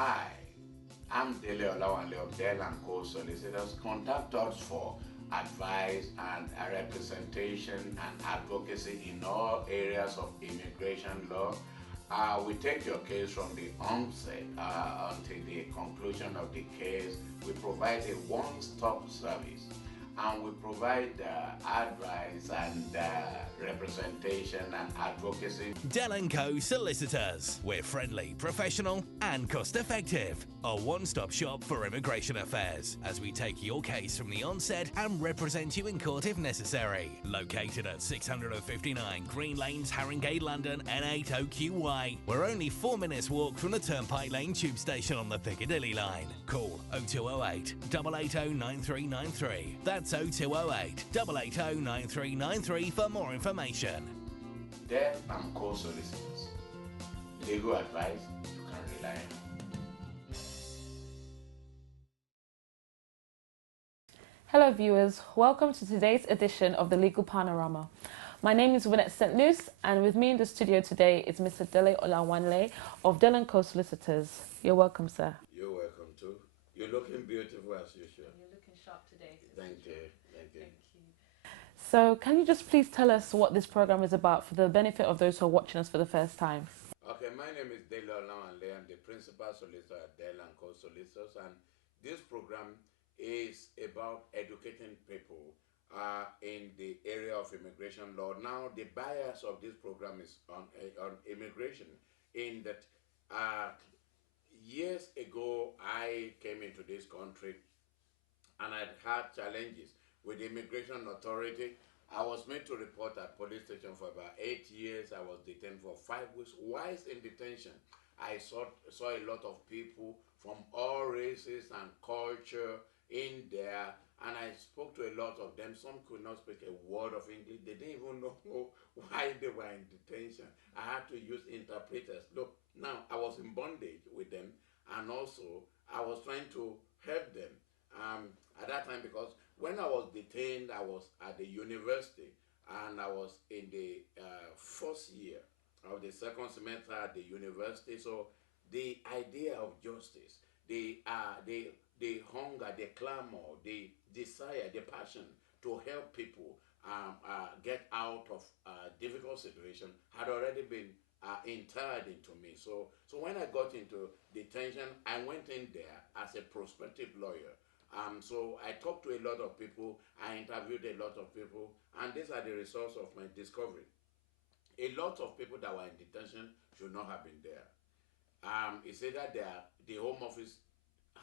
Hi, I'm Dele Olawanle of Dele and Co Solicitors. Contact us for advice and representation and advocacy in all areas of immigration law. We take your case from the onset until the conclusion of the case. We provide a one-stop service and we provide advice and representation and advocacy. Dele & Co Solicitors. We're friendly, professional and cost-effective. A one-stop shop for immigration affairs as we take your case from the onset and represent you in court if necessary. Located at 659 Green Lanes, Haringey, London, N80QY. We're only 4 minutes walk from the Turnpike Lane tube station on the Piccadilly line. Call 0208 880 9393. That's 0208 880 9393 for more information. Dele and Co Solicitors. Legal advice you can rely on. Hello viewers, welcome to today's edition of the Legal Panorama. My name is Winnet St. Luce and with me in the studio today is Mr. Dele Olawanle of Dele & Co Solicitors. You're welcome, sir. You're welcome too. You're looking beautiful as usual. You're looking sharp today. Thank you. Thank you. So can you just please tell us what this program is about for the benefit of those who are watching us for the first time? Okay, my name is Dele Olawanle. I'm the Principal Solicitor at Dele & Co Solicitors, and this program is about educating people in the area of immigration law. Now, the bias of this program is on immigration, in that years ago I came into this country and I'd had challenges with the immigration authority. I was made to report at police station for about 8 years. I was detained for 5 weeks. Whilst in detention, I saw a lot of people from all races and culture in there, and I spoke to a lot of them. Some could not speak a word of English. They didn't even know why they were in detention. I had to use interpreters. Look, now I was in bondage with them, and also I was trying to help them. At that time, because when I was detained, I was at the university and I was in the first year of the second semester at the university. So the idea of justice, the hunger, the clamor, the desire, the passion to help people get out of difficult situation had already been entered into me. So when I got into detention, I went in there as a prospective lawyer. So I talked to a lot of people, I interviewed a lot of people, and these are the results of my discovery. A lot of people that were in detention should not have been there. It's either the Home Office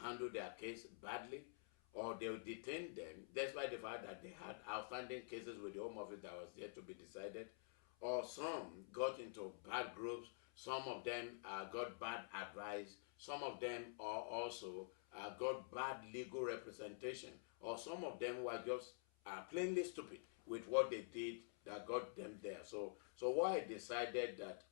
handled their case badly, or they'll detain them despite the fact that they had outstanding cases with the Home Office that was yet to be decided, or some got into bad groups, some of them got bad advice, some of them are also got bad legal representation, or some of them were just plainly stupid with what they did that got them there. So why I decided that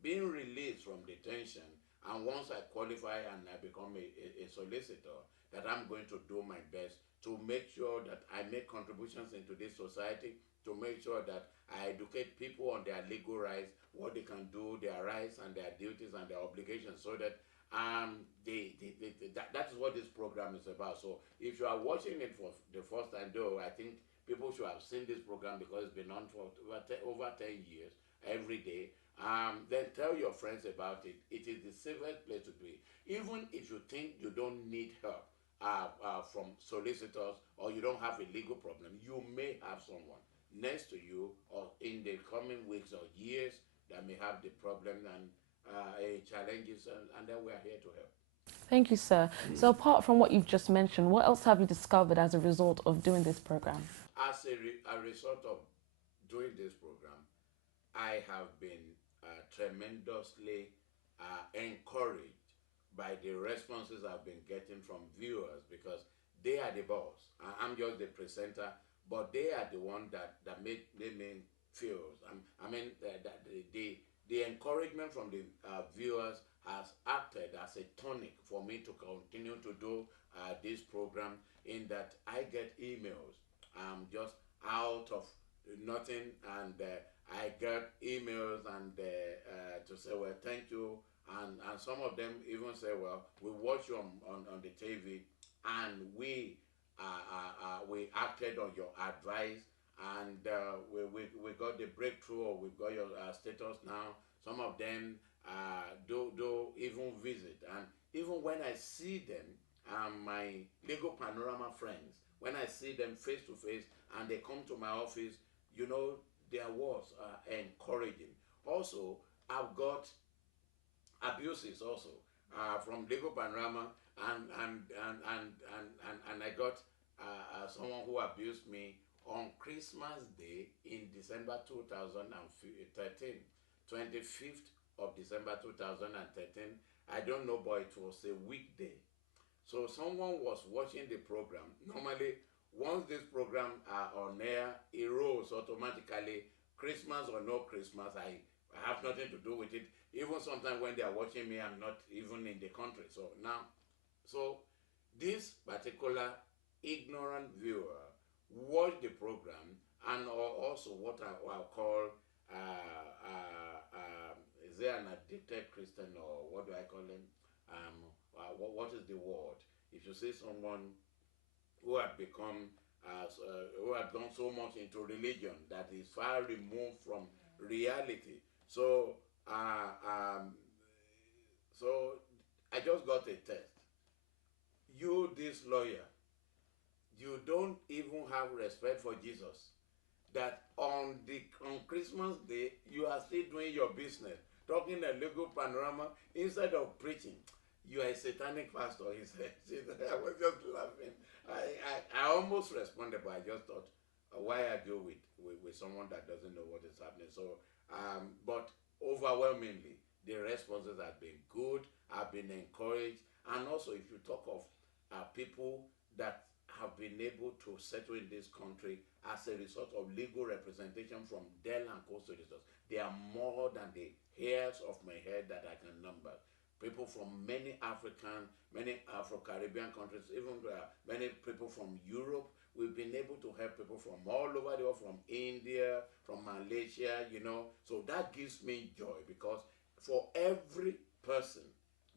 being released from detention, and once I qualify and I become a solicitor, that I'm going to do my best to make sure that I make contributions into this society, to make sure that I educate people on their legal rights, what they can do, their rights and their duties and their obligations, so that that is what this program is about. So if you are watching it for the first time, though, I think people should have seen this program because it's been on for over 10 years every day. Then tell your friends about it. It is the safest place to be. Even if you think you don't need help from solicitors, or you don't have a legal problem, you may have someone next to you or in the coming weeks or years that may have the problem and challenges, and then we are here to help. Thank you, sir. So apart from what you've just mentioned, what else have you discovered as a result of doing this program? As a result of doing this program, I have been tremendously encouraged by the responses I've been getting from viewers, because they are the boss. I'm just the presenter, but they are the one that make me feel. I mean, the encouragement from the viewers has acted as a tonic for me to continue to do this program, in that I get emails just out of nothing, and I get emails and to say, well, thank you, and and some of them even say, well, we watch you on the TV, and we acted on your advice, and we got the breakthrough, or we've got your status now. Some of them do even visit, and even when I see them, my Legal Panorama friends, when I see them face to face and they come to my office, their words are encouraging. Also, I've got abuses also from Legal Panorama, and I got someone who abused me on Christmas Day in December 2013, 25th of December 2013. I don't know, but it was a weekday. So someone was watching the program. Normally, once this program are on air, it rolls automatically. Christmas or no Christmas, I have nothing to do with it. Even sometimes when they are watching me, I'm not even in the country. So this particular ignorant viewer watched the program, and also what I'll call, is there an addicted Christian, or what do I call him? What is the word? If you see someone who had become, who had gone so much into religion that is far removed from reality. So, so I just got a test. You, this lawyer, you don't even have respect for Jesus. That on Christmas Day, you are still doing your business, talking a Legal Panorama instead of preaching. You are a satanic pastor, he said. I was just laughing. I almost responded, but I just thought, why argue with someone that doesn't know what is happening? So, but overwhelmingly, the responses have been good, have been encouraged, and also if you talk of people that have been able to settle in this country as a result of legal representation from Dele and Solicitors, they are more than the hairs of my head that I can number. People from many African, many Afro-Caribbean countries, even many people from Europe. We've been able to help people from all over the world, from India, from Malaysia, So that gives me joy, because for every person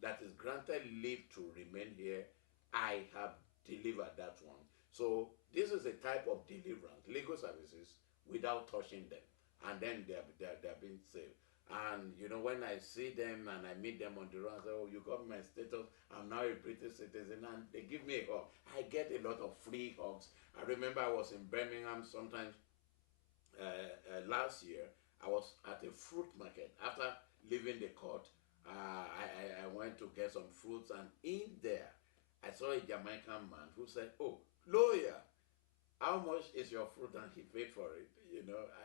that is granted leave to remain here, I have delivered that one. So this is a type of deliverance, legal services, without touching them. And then they're being saved. And when I see them and I meet them on the road, I say, oh, you got my status, I'm now a British citizen, and they give me a hug. I get a lot of free hugs. I remember I was in Birmingham sometimes last year. I was at a fruit market. After leaving the court, I went to get some fruits, and in there, I saw a Jamaican man who said, oh, lawyer, how much is your fruit? And he paid for it.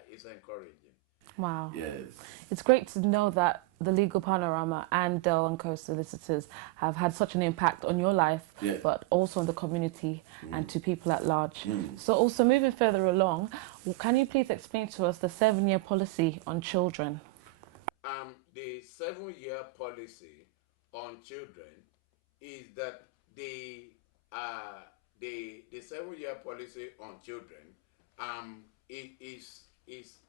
It's encouraging. Wow. Yes. It's great to know that the Legal Panorama and Dele & Co Solicitors have had such an impact on your life, yes, but also on the community and to people at large. So also moving further along, can you please explain to us the 7-year policy on children? The 7-year policy on children is that the 7-year policy on children it is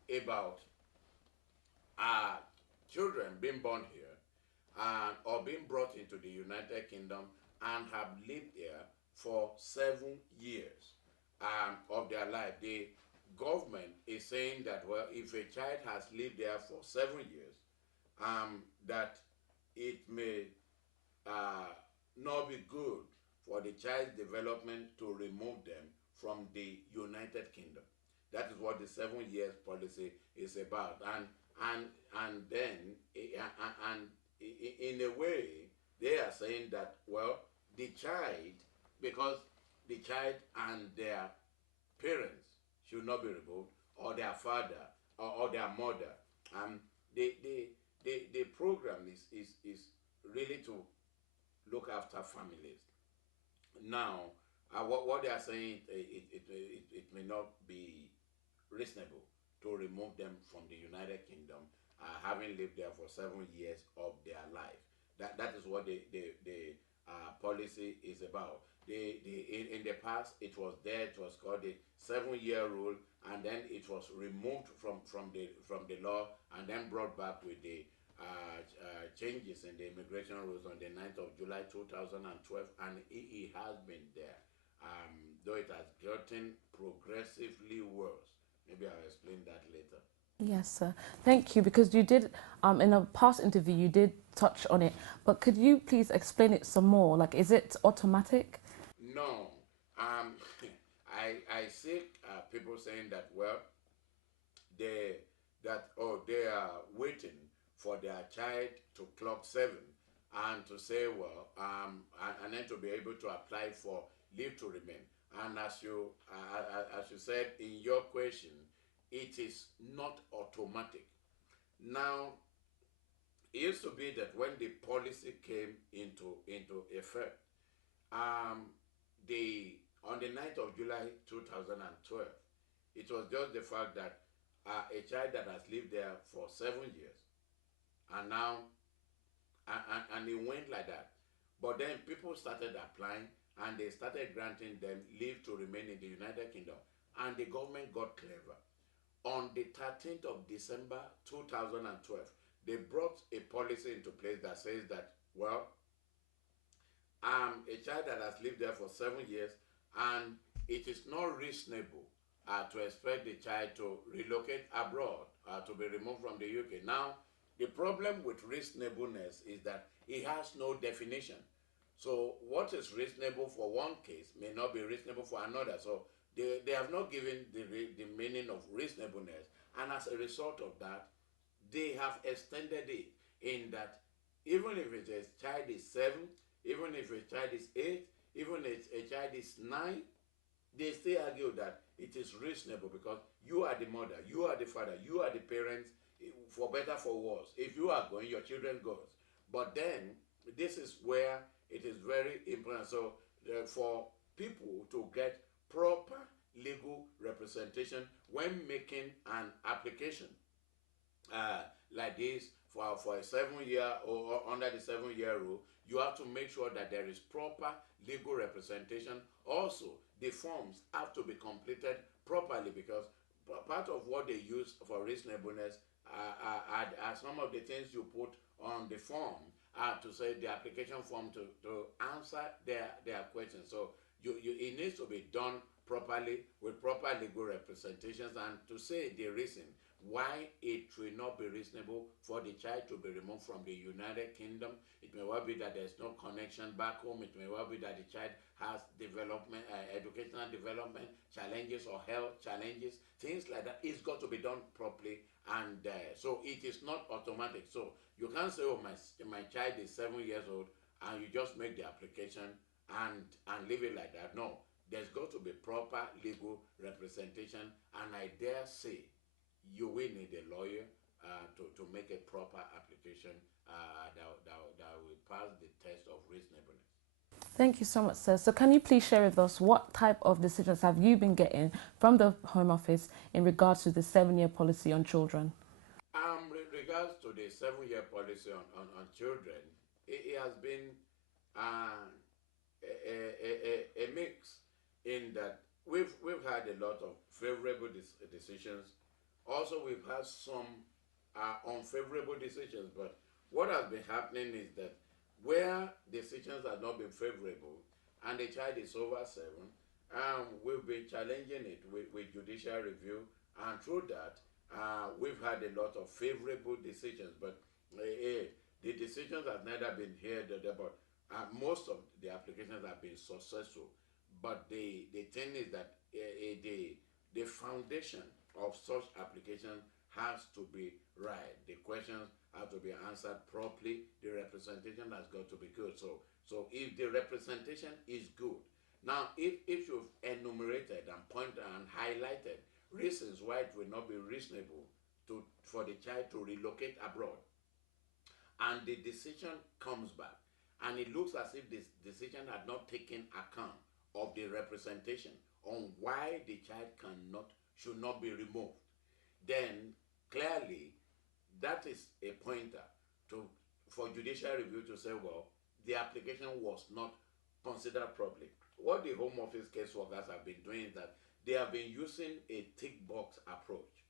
about children being born here or being brought into the United Kingdom and have lived here for 7 years of their life. The government is saying that, well, if a child has lived there for 7 years, that it may not be good for the child's development to remove them from the United Kingdom. That is what the 7 years policy is about. And then in a way, they are saying that, well, the child, because the child and their parents should not be removed, or their father or their mother. The program is really to look after families. Now, what they are saying, it may not be reasonable to remove them from the United Kingdom, having lived there for 7 years of their life. That is what the policy is about. In the past, it was there. It was called the 7-year rule, and then it was removed from the law, and then brought back with the changes in the immigration rules on the 9th of July 2012, and it has been there, though it has gotten progressively worse. Maybe I'll explain that later. Yes, sir. Thank you, because you did, in a past interview, you did touch on it, but could you please explain it some more? Like, is it automatic? No. I see people saying that, well, they are waiting for their child to clock 7 and to say, well, and then to be able to apply for leave to remain. And as you said in your question, it is not automatic. Now, it used to be that when the policy came into effect, um, the on the 9th of July 2012, it was just the fact that a child that has lived there for 7 years, and now and it went like that. But then people started applying, and they started granting them leave to remain in the United Kingdom, and the government got clever. On the 13th of December 2012, they brought a policy into place that says that, well, a child that has lived there for 7 years, and it is not reasonable to expect the child to relocate abroad, to be removed from the UK. Now, the problem with reasonableness is that it has no definition. So what is reasonable for one case may not be reasonable for another. So they have not given the meaning of reasonableness. And as a result of that, they have extended it in that even if a child is 7, even if a child is 8, even if a child is 9, they still argue that it is reasonable because you are the mother, you are the father, you are the parents, for better, for worse. If you are going, your children goes. But then, this is where it is very important. So, for people to get proper legal representation when making an application like this for a 7-year or under the 7-year rule, you have to make sure that there is proper legal representation. Also, the forms have to be completed properly, because part of what they use for reasonableness are some of the things you put on the form to say the application form to answer their questions. So it needs to be done properly with proper legal representations, and to say the reason why it will not be reasonable for the child to be removed from the United Kingdom. It may well be that there's no connection back home. It may well be that the child has development, educational development challenges or health challenges, things like that. It's got to be done properly, and so it is not automatic. So you can't say, oh, my child is 7 years old, and you just make the application and leave it like that. No, there's got to be proper legal representation, and I dare say you will need a lawyer to make a proper application that will pass the test of reasonableness. Thank you so much, sir. So can you please share with us what type of decisions have you been getting from the Home Office in regards to the 7-year policy on children? Regards to the 7-year policy on children, it has been a mix, in that we've had a lot of favorable decisions. Also, we've had some unfavorable decisions, but what has been happening is that where decisions have not been favorable and the child is over 7, we've been challenging it with judicial review, and through that, we've had a lot of favorable decisions. But the decisions have neither been heard or there, but most of the applications have been successful. But the thing is that the foundation of such application has to be right. The questions have to be answered properly. The representation has got to be good. So if the representation is good, now if you've enumerated and pointed and highlighted reasons why it will not be reasonable for the child to relocate abroad, and the decision comes back, and it looks as if this decision had not taken account of the representation on why the child should not be removed, then clearly that is a pointer for judicial review to say, well, the application was not considered properly. What the Home Office caseworkers have been doing is that they have been using a tick box approach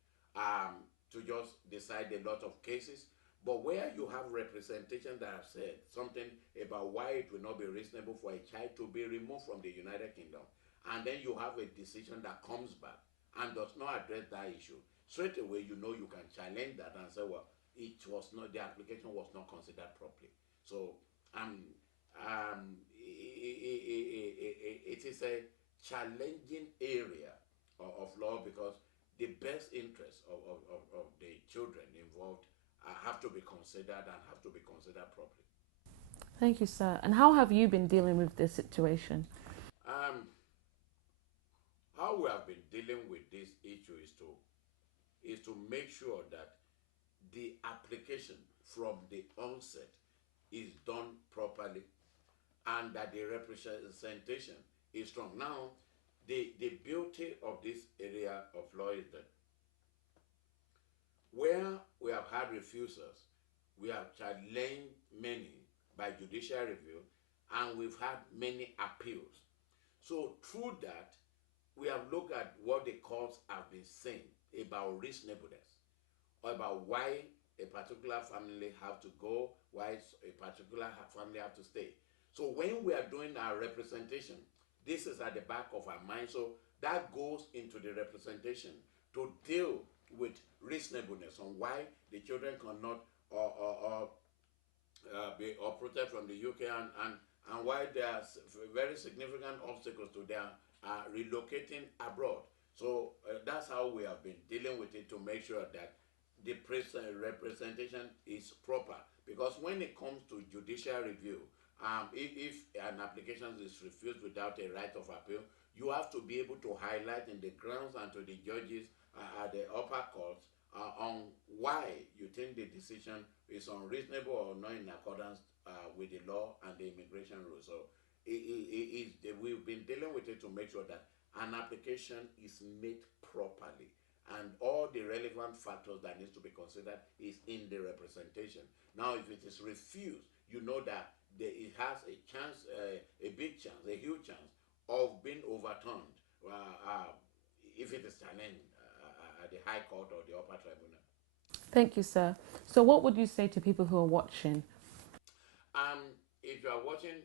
to just decide a lot of cases. But where you have representation that have said something about why it will not be reasonable for a child to be removed from the United Kingdom, and then you have a decision that comes back and does not address that issue, straight away you know you can challenge that and say, well, it was not, the application was not considered properly. So it is a challenging area of law, because the best interests of the children involved have to be considered and have to be considered properly. Thank you, sir. And how have you been dealing with this situation? How we have been dealing with this issue is to make sure that the application from the onset is done properly and that the representation is strong. Now, the beauty of this area of law is that where we have had refusals, we have challenged many by judicial review, and we've had many appeals. So through that, we have looked at what the courts have been saying about reasonableness, or about why a particular family have to go, why a particular family have to stay. So when we are doing our representation, this is at the back of our mind. So that goes into the representation to deal with reasonableness on why the children cannot be uprooted from the UK, and why there are very significant obstacles to their relocating abroad. So that's how we have been dealing with it, to make sure that the representation is proper. Because when it comes to judicial review, if an application is refused without a right of appeal, you have to be able to highlight in the grounds and to the judges at the upper courts on why you think the decision is unreasonable or not in accordance with the law and the immigration rules. So we've been dealing with it to make sure that an application is made properly, and all the relevant factors that needs to be considered is in the representation. Now, if it is refused, you know that it has a chance, a big chance, a huge chance of being overturned if it is challenged at the High Court or the Upper Tribunal. Thank you, sir. So what would you say to people who are watching? If you are watching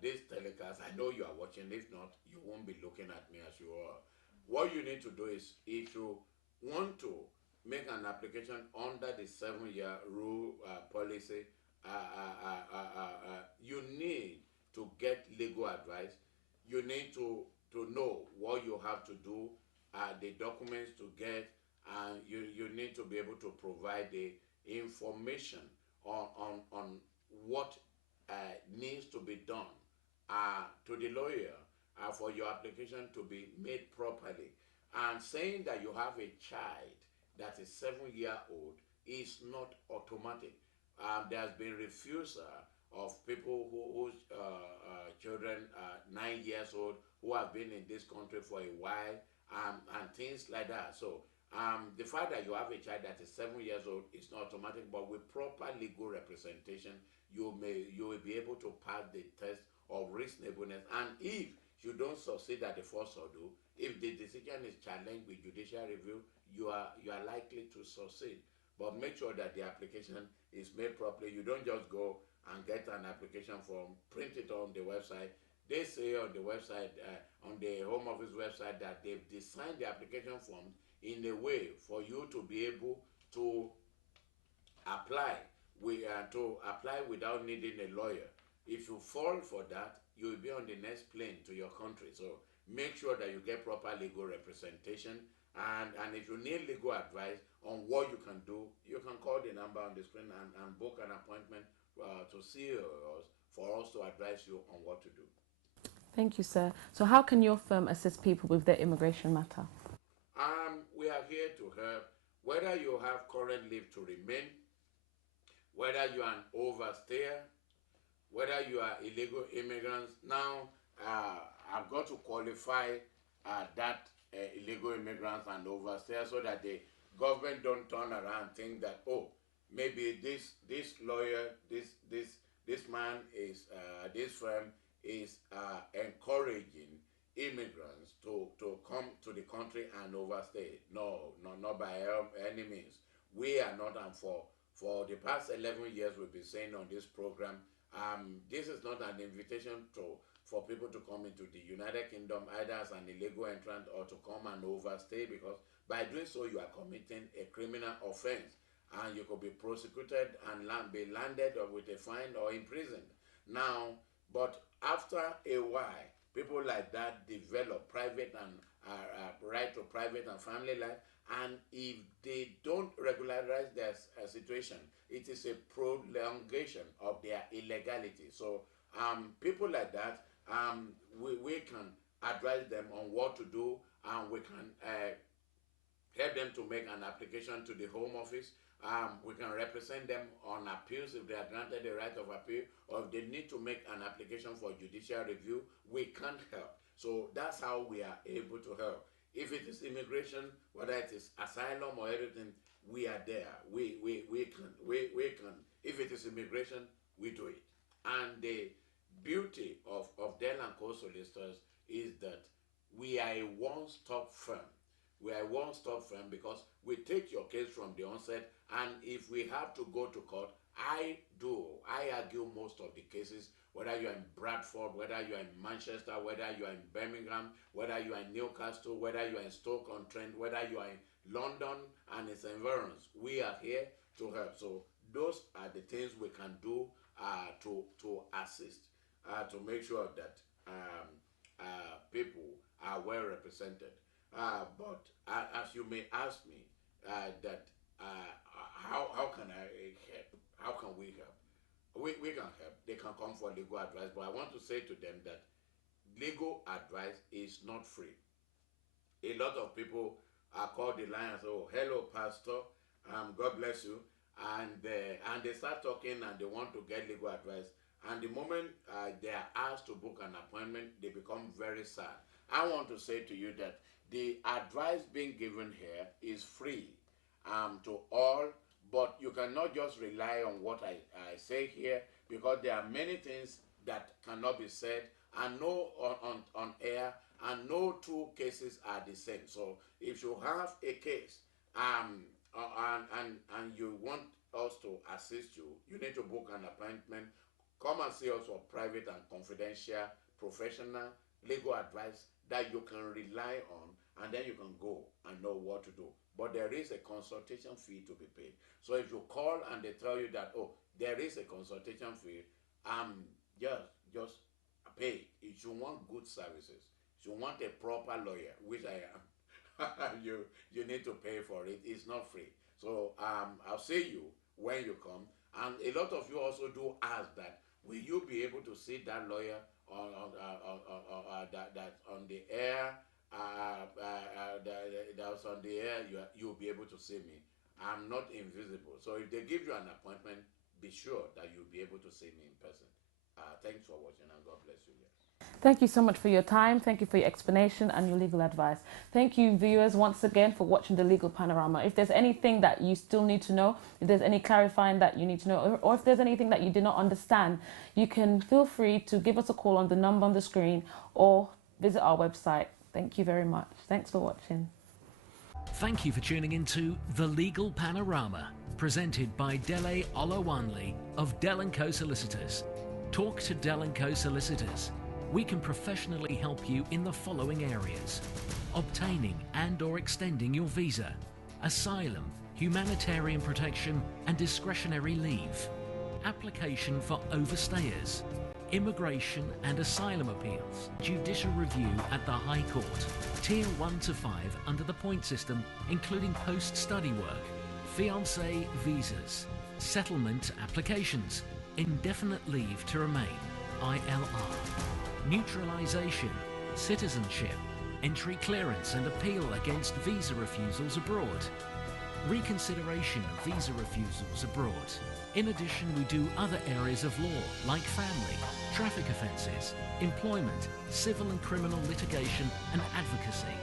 this telecast, I know you are watching. If not, you won't be looking at me as you are. What you need to do is, if you want to make an application under the 7-year rule policy, you need to get legal advice. You need to know what you have to do, the documents to get, and you need to be able to provide the information on what needs to be done to the lawyer for your application to be made properly. And saying that you have a child that is 7-year-old is not automatic. There has been refusal of people whose children are 9 years old, who have been in this country for a while, and things like that. So the fact that you have a child that is 7 years old is not automatic, but with proper legal representation, you will be able to pass the test of reasonableness. And if you don't succeed at the first ordeal, if the decision is challenged with judicial review, you are likely to succeed. But make sure that the application is made properly. You don't just go and get an application form, print it on the website. They say on the website, on the Home Office website, that they've designed the application form in a way for you to be able to apply without needing a lawyer. If you fall for that, you will be on the next plane to your country. So make sure that you get proper legal representation. And if you need legal advice on what you can do, you can call the number on the screen and book an appointment to see us, for us to advise you on what to do. Thank you, sir. So how can your firm assist people with their immigration matter? We are here to help, whether you have current leave to remain, whether you are an overstayer, whether you are illegal immigrants. Now, I've got to qualify that illegal immigrants and overstayers, so that the government don't turn around and think that, oh, maybe this lawyer, this man is, this firm is encouraging immigrants to come to the country and overstay. No, not by any means. We are not, and For the past 11 years, we've been saying on this program, this is not an invitation for people to come into the United Kingdom either as an illegal entrant or to come and overstay, because by doing so, you are committing a criminal offense and you could be prosecuted and be landed or with a fine or imprisoned. Now, but after a while, people like that develop private and right to private and family life, and if they don't regularize their situation, it is a prolongation of their illegality. So people like that, we can advise them on what to do, and we can help them to make an application to the Home Office. We can represent them on appeals if they are granted the right of appeal, or if they need to make an application for judicial review, we can help. So that's how we are able to help. If it is immigration, whether it is asylum or everything, we are there. We can. If it is immigration, we do it. And the beauty of Dele & Co Solicitors is that we are a one-stop firm. We are a one-stop firm because we take your case from the onset, and if we have to go to court, I argue most of the cases, whether you're in Bradford, whether you're in Manchester, whether you're in Birmingham, whether you're in Newcastle, whether you're in Stoke-on-Trent, whether you're in London and its environs, we are here to help. So those are the things we can do to assist, to make sure that people are well represented. But as you may ask me, how can I help? How can we help? We can help. They can come for legal advice, but I want to say to them that legal advice is not free. A lot of people are called the line and say, "Oh, hello, pastor, God bless you," and they start talking and they want to get legal advice. And the moment they are asked to book an appointment, they become very sad. I want to say to you that the advice being given here is free to all, but you cannot just rely on what I say here, because there are many things that cannot be said and no on air, and no two cases are the same. So if you have a case and you want us to assist you, you need to book an appointment. Come and see us for private and confidential, professional legal advice that you can rely on, and then you can go and know what to do. But there is a consultation fee to be paid. So if you call and they tell you that, oh, there is a consultation fee, just pay. If you want good services, if you want a proper lawyer, which I am, you need to pay for it. It's not free. So I'll see you when you come. And a lot of you also do ask that, will you be able to see that lawyer that's on the air? That's on the air. You'll be able to see me. I'm not invisible. So if they give you an appointment, be sure that you'll be able to see me in person. Thanks for watching, and God bless you. Yes. Thank you so much for your time. Thank you for your explanation and your legal advice. Thank you, viewers, once again for watching the Legal Panorama. If there's anything that you still need to know, if there's any clarifying that you need to know, or if there's anything that you did not understand, you can feel free to give us a call on the number on the screen or visit our website. Thank you very much. Thanks for watching. Thank you for tuning into the Legal Panorama, presented by Dele Olawanle of Dele & Co Solicitors. Talk to Dele & Co Solicitors. We can professionally help you in the following areas: obtaining and/or extending your visa, asylum, humanitarian protection and discretionary leave, application for overstayers, immigration and asylum appeals, judicial review at the High Court, Tier 1 to 5 under the point system, including post-study work, fiancé visas, settlement applications, indefinite leave to remain, ILR, neutralisation, citizenship, entry clearance and appeal against visa refusals abroad, reconsideration of visa refusals abroad. In addition, we do other areas of law like family, traffic offences, employment, civil and criminal litigation and advocacy.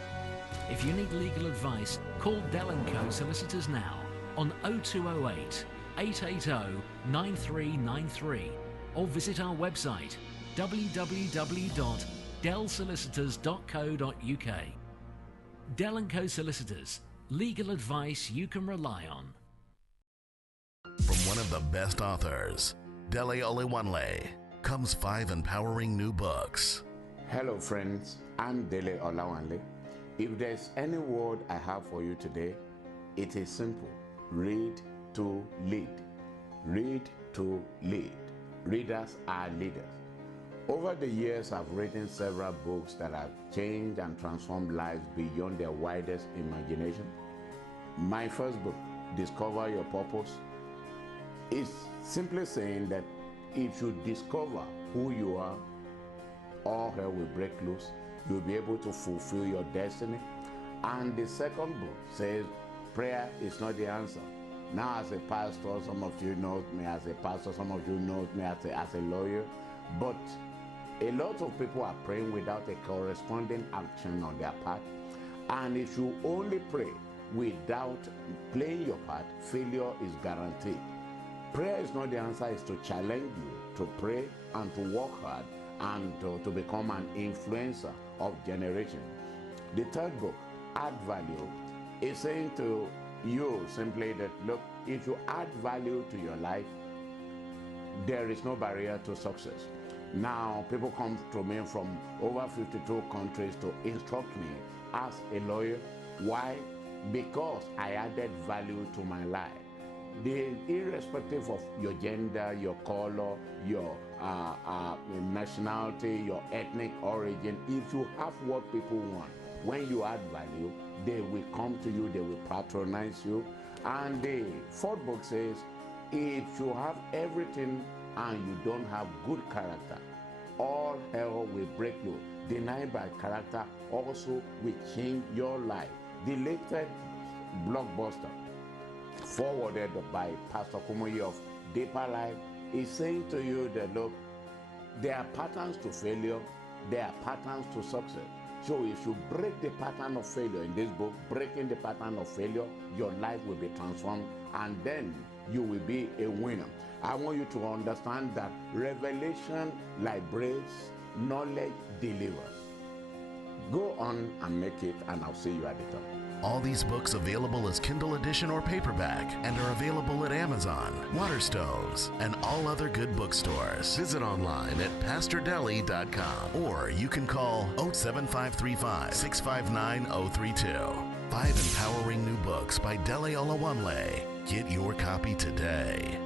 If you need legal advice, call Dele & Co Solicitors now on 0208 880 9393 or visit our website www.delsolicitors.co.uk. Dele & Co Solicitors, legal advice you can rely on. one of the best authors, Dele Olawanle, comes 5 empowering new books. Hello friends, I'm Dele Olawanle. If there's any word I have for you today, it is simple. Read to lead. Read to lead. Readers are leaders. Over the years, I've written several books that have changed and transformed lives beyond their widest imagination. My first book, Discover Your Purpose, is simply saying that if you discover who you are, all hell will break loose. You'll be able to fulfill your destiny. And the second book says, prayer is not the answer. Now, as a pastor, some of you know me as a pastor, some of you know me as a lawyer, but a lot of people are praying without a corresponding action on their part. And if you only pray without playing your part, failure is guaranteed. Prayer is not the answer, it's to challenge you to pray and to work hard and to become an influencer of generation. The third book, Add Value, is saying to you simply that, look, if you add value to your life, there is no barrier to success. Now, people come to me from over 52 countries to instruct me as a lawyer. Why? Because I added value to my life. Irrespective of your gender, your color, your nationality, your ethnic origin, if you have what people want, when you add value, they will come to you, they will patronize you. And the fourth book says, if you have everything and you don't have good character, all hell will break loose. Denied by character also will change your life. The latest blockbuster, forwarded by Pastor Kumoyi of Deeper Life, is saying to you that, look, there are patterns to failure, there are patterns to success. So if you break the pattern of failure in this book, breaking the pattern of failure, your life will be transformed, and then you will be a winner. I want you to understand that revelation liberates, knowledge delivers. Go on and make it, and I'll see you at the top. All these books available as Kindle edition or paperback and are available at Amazon, Waterstones, and all other good bookstores. Visit online at PastorDele.com, or you can call 07535 659 032. 5 empowering new books by Dele Olawanle. Get your copy today.